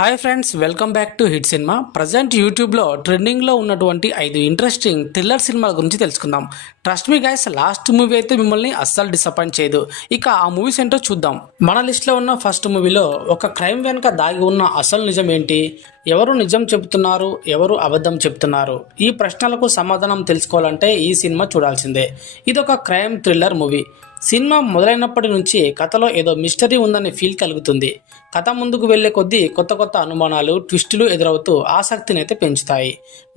Hi friends, welcome back to hit cinema. Present యూట్యూబ్లో ట్రెండింగ్లో ఉన్నటువంటి 5 ఇంట్రెస్టింగ్ థ్రిల్లర్ సినిమాల గురించి తెలుసుకుందాం. Trust me guys, last movie అయితే మిమ్మల్ని అస్సలు డిసప్పాయింట్ చేయదు. ఇక ఆ మూవీస్ ఏంటో చూద్దాం. మన లిస్ట్లో ఉన్న ఫస్ట్ మూవీలో ఒక క్రైమ్ వెనుక దాగి ఉన్న అసలు నిజం ఏంటి, ఎవరు నిజం చెబుతున్నారు, ఎవరు అబద్ధం చెప్తున్నారు, ఈ ప్రశ్నలకు సమాధానం తెలుసుకోవాలంటే ఈ సినిమా చూడాల్సిందే. ఇదొక క్రైమ్ థ్రిల్లర్ మూవీ. సినిమా మొదలైనప్పటి నుంచి కథలో ఏదో మిస్టరీ ఉందనే ఫీల్ కలుగుతుంది. కథ ముందుకు వెళ్లే కొద్దీ కొత్త కొత్త అనుమానాలు, ట్విస్టులు ఎదురవుతూ ఆసక్తిని అయితే పెంచుతాయి.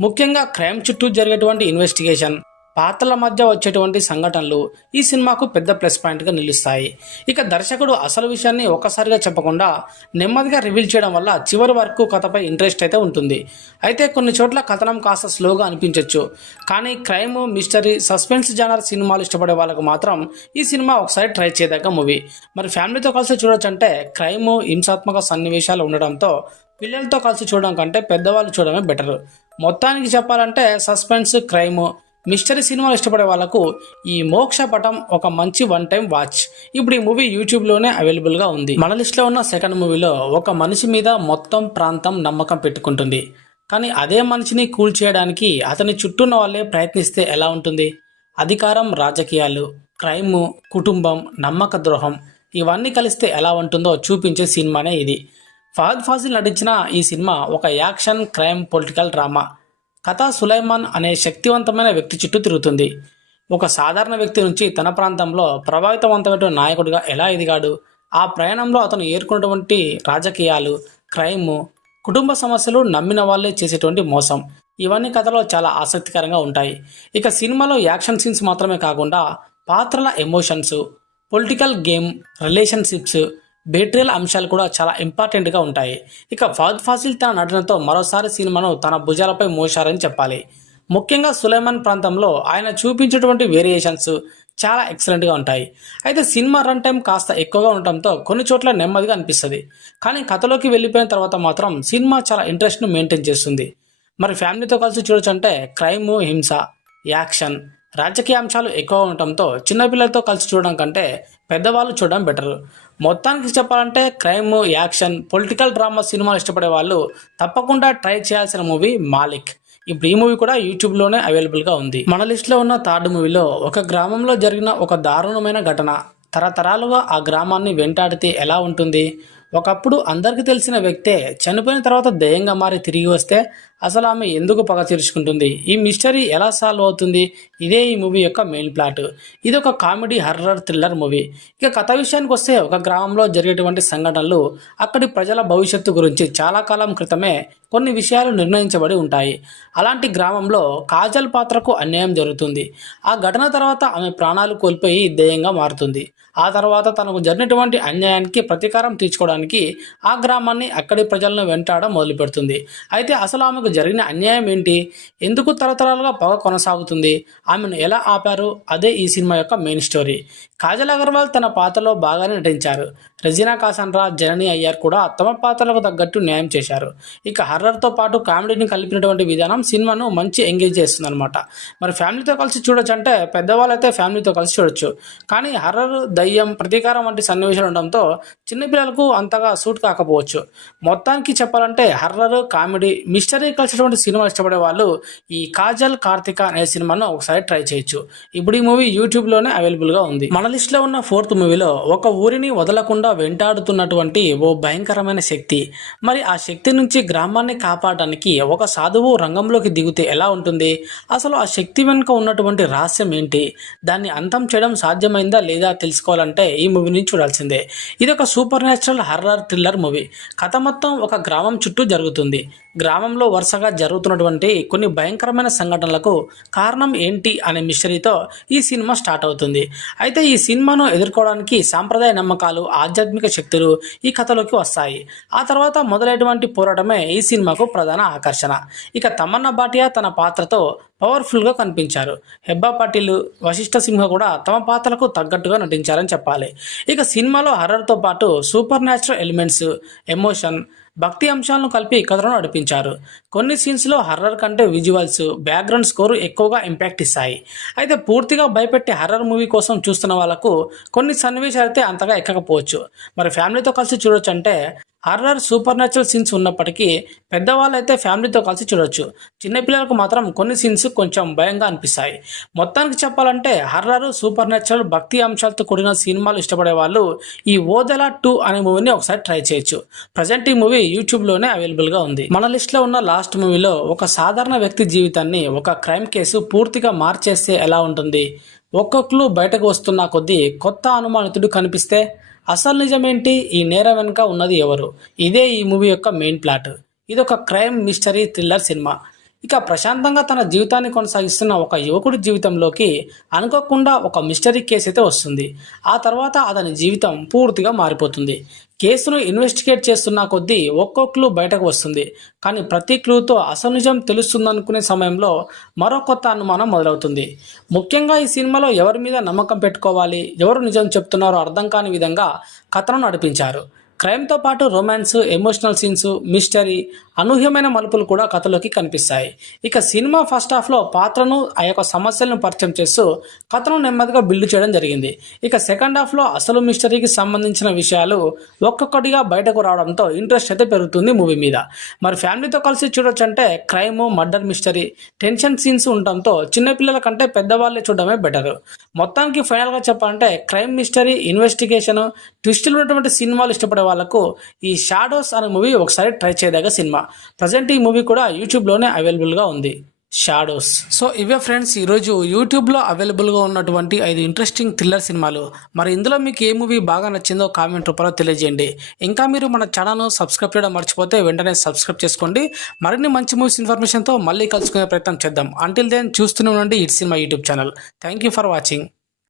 ముఖ్యంగా క్రైమ్ చుట్టూ జరిగేటువంటి ఇన్వెస్టిగేషన్, పాత్రల మధ్య వచ్చేటువంటి సంఘటనలు ఈ సినిమాకు పెద్ద ప్లస్ పాయింట్గా నిలుస్తాయి. ఇక దర్శకుడు అసలు విషయాన్ని ఒక్కసారిగా చెప్పకుండా నెమ్మదిగా రివీల్ చేయడం వల్ల చివరి వరకు కథపై ఇంట్రెస్ట్ అయితే ఉంటుంది. అయితే కొన్ని చోట్ల కథనం కాస్త స్లోగా అనిపించవచ్చు. కానీ క్రైమ్, మిస్టరీ, సస్పెన్స్ జానర్ సినిమాలు ఇష్టపడే వాళ్ళకు మాత్రం ఈ సినిమా ఒకసారి ట్రై చేయదగ్గ మూవీ. మరి ఫ్యామిలీతో కలిసి చూడొచ్చు అంటే క్రైమ్, హింసాత్మక సన్నివేశాలు ఉండడంతో పిల్లలతో కలిసి చూడడం కంటే పెద్దవాళ్ళు చూడడమే బెటర్. మొత్తానికి చెప్పాలంటే సస్పెన్స్, క్రైమ్, మిస్టరీ సినిమాలు ఇష్టపడే వాళ్ళకు ఈ మోక్ష పటం ఒక మంచి వన్ టైం వాచ్. ఇప్పుడు ఈ మూవీ యూట్యూబ్లోనే అవైలబుల్గా ఉంది. మన లిస్ట్లో ఉన్న సెకండ్ మూవీలో ఒక మనిషి మీద మొత్తం ప్రాంతం నమ్మకం పెట్టుకుంటుంది. కానీ అదే మనిషిని కూల్ చేయడానికి అతని చుట్టూ ఉన్న వాళ్ళే ప్రయత్నిస్తే ఎలా ఉంటుంది? అధికారం, రాజకీయాలు, క్రైమ్, కుటుంబం, నమ్మక ద్రోహం ఇవన్నీ కలిస్తే ఎలా ఉంటుందో చూపించే సినిమానే ఇది. ఫహద్ ఫాసిల్ నటించిన ఈ సినిమా ఒక యాక్షన్, క్రైమ్, పొలిటికల్ డ్రామా. కథ సులైమాన్ అనే శక్తివంతమైన వ్యక్తి చుట్టూ తిరుగుతుంది. ఒక సాధారణ వ్యక్తి నుంచి తన ప్రాంతంలో ప్రభావితవంతమైన నాయకుడిగా ఎలా ఎదిగాడు, ఆ ప్రయాణంలో అతను ఏర్కొన్నటువంటి రాజకీయాలు, క్రైమ్, కుటుంబ సమస్యలు, నమ్మిన వాళ్ళే చేసేటువంటి మోసం, ఇవన్నీ కథలో చాలా ఆసక్తికరంగా ఉంటాయి. ఇక సినిమాలో యాక్షన్ సీన్స్ మాత్రమే కాకుండా పాత్రల ఎమోషన్స్, పొలిటికల్ గేమ్, రిలేషన్షిప్స్, బేట్రియల్ అంశాలు కూడా చాలా ఇంపార్టెంట్గా ఉంటాయి. ఇక ఫహద్ ఫాసిల్ తన నటనతో మరోసారి సినిమాను తన భుజాలపై మోశారని చెప్పాలి. ముఖ్యంగా సులైమాన్ ప్రాంతంలో ఆయన చూపించేటువంటి వేరియేషన్స్ చాలా ఎక్సలెంట్గా ఉంటాయి. అయితే సినిమా రన్ టైం కాస్త ఎక్కువగా ఉండటంతో కొన్ని చోట్ల నెమ్మదిగా అనిపిస్తుంది. కానీ కథలోకి వెళ్ళిపోయిన తర్వాత మాత్రం సినిమా చాలా ఇంట్రెస్ట్ను మెయింటైన్ చేస్తుంది. మరి ఫ్యామిలీతో కలిసి చూడొచ్చు అంటే క్రైమ్, హింస, యాక్షన్, రాజకీయ అంశాలు ఎక్కువ ఉండటంతో చిన్నపిల్లలతో కలిసి చూడడం కంటే పెద్దవాళ్ళు చూడడం బెటర్. మొత్తానికి చెప్పాలంటే క్రైమ్, యాక్షన్, పొలిటికల్ డ్రామా సినిమాలు ఇష్టపడే వాళ్ళు తప్పకుండా ట్రై చేయాల్సిన మూవీ మాలిక్. ఇప్పుడు ఈ మూవీ కూడా యూట్యూబ్లోనే అవైలబుల్గా ఉంది. మన లిస్ట్లో ఉన్న థర్డ్ మూవీలో ఒక గ్రామంలో జరిగిన ఒక దారుణమైన ఘటన తరతరాలుగా ఆ గ్రామాన్ని వెంటాడితే ఎలా ఉంటుంది? ఒకప్పుడు అందరికీ తెలిసిన వ్యక్తే చనిపోయిన తర్వాత దయ్యంగా మారి తిరిగి వస్తే అసలు ఆమె ఎందుకు పగ తీర్చుకుంటుంది? ఈ మిస్టరీ ఎలా సాల్వ్ అవుతుంది? ఇదే ఈ మూవీ యొక్క మెయిన్ ప్లాట్. ఇది ఒక కామెడీ, హర్రర్, థ్రిల్లర్ మూవీ. ఇక కథ విషయానికి వస్తే ఒక గ్రామంలో జరిగేటువంటి సంఘటనలు, అక్కడి ప్రజల భవిష్యత్తు గురించి చాలా కాలం క్రితమే కొన్ని విషయాలు నిర్ణయించబడి ఉంటాయి. అలాంటి గ్రామంలో కాజల్ పాత్రకు అన్యాయం జరుగుతుంది. ఆ ఘటన తర్వాత ఆమె ప్రాణాలు కోల్పోయి దయ్యంగా మారుతుంది. ఆ తర్వాత తనకు జరిగినటువంటి అన్యాయానికి ప్రతీకారం తీర్చుకోవడానికి ఆ గ్రామాన్ని, అక్కడి ప్రజలను వెంటాడడం మొదలుపెడుతుంది. అయితే అసలు ఆమెకు జరిగిన అన్యాయం ఏంటి? ఎందుకు తరతరాలుగా పొగ కొనసాగుతుంది? ఆమెను ఎలా ఆపారు? అదే ఈ సినిమా యొక్క మెయిన్ స్టోరీ. కాజల్ అగర్వాల్ తన పాత్రలో బాగానే నటించారు. రెజీనా కాసండ్రా, జనని అయ్యర్ కూడా తమ పాత్రలకు తగ్గట్టు న్యాయం చేశారు. ఇక హర్రర్తో పాటు కామెడీని కలిపినటువంటి విధానం సినిమాను మంచి ఎంగేజ్ చేస్తుంది అనమాట. మరి ఫ్యామిలీతో కలిసి చూడొచ్చు అంటే పెద్దవాళ్ళు అయితే ఫ్యామిలీతో కలిసి చూడొచ్చు. కానీ హర్రర్, దయ్యం, ప్రతీకారం వంటి సన్నివేశాలు ఉండడంతో చిన్నపిల్లలకు అంతగా సూట్ కాకపోవచ్చు. మొత్తానికి చెప్పాలంటే హర్రర్, కామెడీ, మిస్టరీ కలిసినటువంటి సినిమా ఇష్టపడే వాళ్ళు ఈ కాజల్, కార్తిక అనే సినిమాను ఒకసారి ట్రై చేయొచ్చు. ఇప్పుడు ఈ మూవీ యూట్యూబ్లోనే అవైలబుల్గా ఉంది. మన లిస్ట్లో ఉన్న ఫోర్త్ మూవీలో ఒక ఊరిని వదలకుండా వెంటాడుతున్నటువంటి ఓ భయంకరమైన శక్తి. మరి ఆ శక్తి నుంచి గ్రామాన్ని కాపాడడానికి ఒక సాధువు రంగంలోకి దిగితే ఎలా ఉంటుంది? అసలు ఆ శక్తి వెనుక ఉన్నటువంటి రహస్యం ఏంటి? దాన్ని అంతం చేయడం సాధ్యమైందా లేదా తెలుసుకోవాలంటే ఈ మూవీని చూడాల్సిందే. ఇది ఒక super natural horror thriller movie. కథ మొత్తం ఒక గ్రామం చుట్టూ జరుగుతుంది. గ్రామంలో వరుసగా జరుగుతున్నటువంటి కొన్ని భయంకరమైన సంఘటనలకు కారణం ఏంటి అనే మిస్టరీతో ఈ సినిమా స్టార్ట్ అవుతుంది. అయితే ఈ సినిమాను ఎదుర్కోవడానికి సాంప్రదాయ నమ్మకాలు, ఆధ్యాత్మిక శక్తులు ఈ కథలోకి వస్తాయి. ఆ తర్వాత మొదలైనటువంటి పోరాటమే ఈ సినిమాకు ప్రధాన ఆకర్షణ. ఇక తమన్నా భాటియా తన పాత్రతో పవర్ఫుల్గా కనిపించారు. హెబ్బా పటేల్, వశిష్ఠ సింహ కూడా తమ పాత్రలకు తగ్గట్టుగా నటించారని చెప్పాలి. ఇక సినిమాలో హర్రర్తో పాటు సూపర్ న్యాచురల్ ఎలిమెంట్స్, ఎమోషన్, భక్తి అంశాలను కలిపి కథను నడిపించారు. కొన్ని సీన్స్లో హర్రర్ కంటే విజువల్స్, బ్యాక్గ్రౌండ్ స్కోరు ఎక్కువగా ఇంపాక్ట్ ఇస్తాయి. అయితే పూర్తిగా భయపెట్టే హర్రర్ మూవీ కోసం చూస్తున్న వాళ్ళకు కొన్ని సన్నివేశాలు అయితే అంతగా ఎక్కకపోవచ్చు. మరి ఫ్యామిలీతో కలిసి చూడొచ్చు అంటే హర్రర్ సూపర్ న్యాచురల్ సీన్స్ ఉన్నప్పటికీ పెద్దవాళ్ళైతే ఫ్యామిలీతో కలిసి చూడొచ్చు. చిన్నపిల్లలకు మాత్రం కొన్ని సీన్స్ కొంచెం భయంగా అనిపిస్తాయి. మొత్తానికి చెప్పాలంటే హర్రర్ సూపర్ న్యాచురల్ భక్తి అంశాలతో కూడిన సినిమాలు ఇష్టపడే వాళ్ళు ఈ ఓదెల 2 అనే మూవీని ఒకసారి ట్రై చేయొచ్చు. ప్రజెంట్ ఈ మూవీ యూట్యూబ్లోనే అవైలబుల్గా ఉంది. మన లిస్ట్లో ఉన్న లాస్ట్ మూవీలో ఒక సాధారణ వ్యక్తి జీవితాన్ని ఒక క్రైమ్ కేసు పూర్తిగా మార్చేస్తే ఎలా ఉంటుంది? ఒక్కొక్కరు బయటకు వస్తున్న కొద్దీ కొత్త అనుమానితుడు కనిపిస్తే అసలు నిజమేంటి? ఈ నేరం వెనుక ఉన్నది ఎవరు? ఇదే ఈ మూవీ యొక్క మెయిన్ ప్లాట్. ఇది ఒక క్రైమ్ మిస్టరీ థ్రిల్లర్ సినిమా. ఇక ప్రశాంతంగా తన జీవితాన్ని కొనసాగిస్తున్న ఒక యువకుడి జీవితంలోకి అనుకోకుండా ఒక మిస్టరీ కేసు అయితే వస్తుంది. ఆ తర్వాత అతని జీవితం పూర్తిగా మారిపోతుంది. కేసును ఇన్వెస్టిగేట్ చేస్తున్న కొద్దీ ఒక్కొక్కరు బయటకు వస్తుంది. కానీ ప్రతి క్లూతో అసలు నిజం తెలుస్తుందనుకునే సమయంలో మరో కొత్త అనుమానం మొదలవుతుంది. ముఖ్యంగా ఈ సినిమాలో ఎవరి మీద నమ్మకం పెట్టుకోవాలి, ఎవరు నిజం చెప్తున్నారో అర్థం కాని విధంగా కథను నడిపించారు. క్రైమ్తో పాటు రొమాన్స్, ఎమోషనల్ సీన్స్, మిస్టరీ, అనూహ్యమైన మలుపులు కూడా కథలోకి కనిపిస్తాయి. ఇక సినిమా ఫస్ట్ హాఫ్లో పాత్రను ఆ యొక్క సమస్యలను పరిచయం చేస్తూ కథను నెమ్మదిగా బిల్డ్ చేయడం జరిగింది. ఇక సెకండ్ హాఫ్లో అసలు మిస్టరీకి సంబంధించిన విషయాలు ఒక్కొక్కటిగా బయటకు రావడంతో ఇంట్రెస్ట్ అయితే పెరుగుతుంది మూవీ మీద. మరి ఫ్యామిలీతో కలిసి చూడొచ్చు అంటే crime, murder mystery, tension scenes ఉండటంతో చిన్నపిల్లల కంటే పెద్దవాళ్ళే చూడడమే బెటర్. మొత్తానికి ఫైనల్గా చెప్పాలంటే క్రైమ్, మిస్టరీ, ఇన్వెస్టిగేషన్, ట్విస్టులు ఉన్నటువంటి సినిమాలు ఇష్టపడే వాళ్ళకు ఈ షాడోస్ అనే మూవీ ఒకసారి ట్రై చేయదగ్గ సినిమా. ప్రజెంట్ ఈ మూవీ కూడా యూట్యూబ్లోనే అవైలబుల్గా ఉంది, షాడోస్. సో ఇవే ఫ్రెండ్స్ ఈరోజు యూట్యూబ్లో అవైలబుల్గా ఉన్నటువంటి 5 ఇంట్రెస్టింగ్ థ్రిల్లర్ సినిమాలు. మరి ఇందులో మీకు ఏ మూవీ బాగా నచ్చిందో కామెంట్ రూపంలో తెలియజేయండి. ఇంకా మీరు మన ఛానల్ను సబ్స్క్రైబ్ చేయడం మర్చిపోతే వెంటనే సబ్స్క్రైబ్ చేసుకోండి. మరిన్ని మంచి మూవీస్ ఇన్ఫర్మేషన్తో మళ్ళీ కలుసుకునే ప్రయత్నం చేద్దాం. అంటిల్ దెన్ చూస్తూనే ఉండండి hit cinema YouTube channel. Thank you for watching.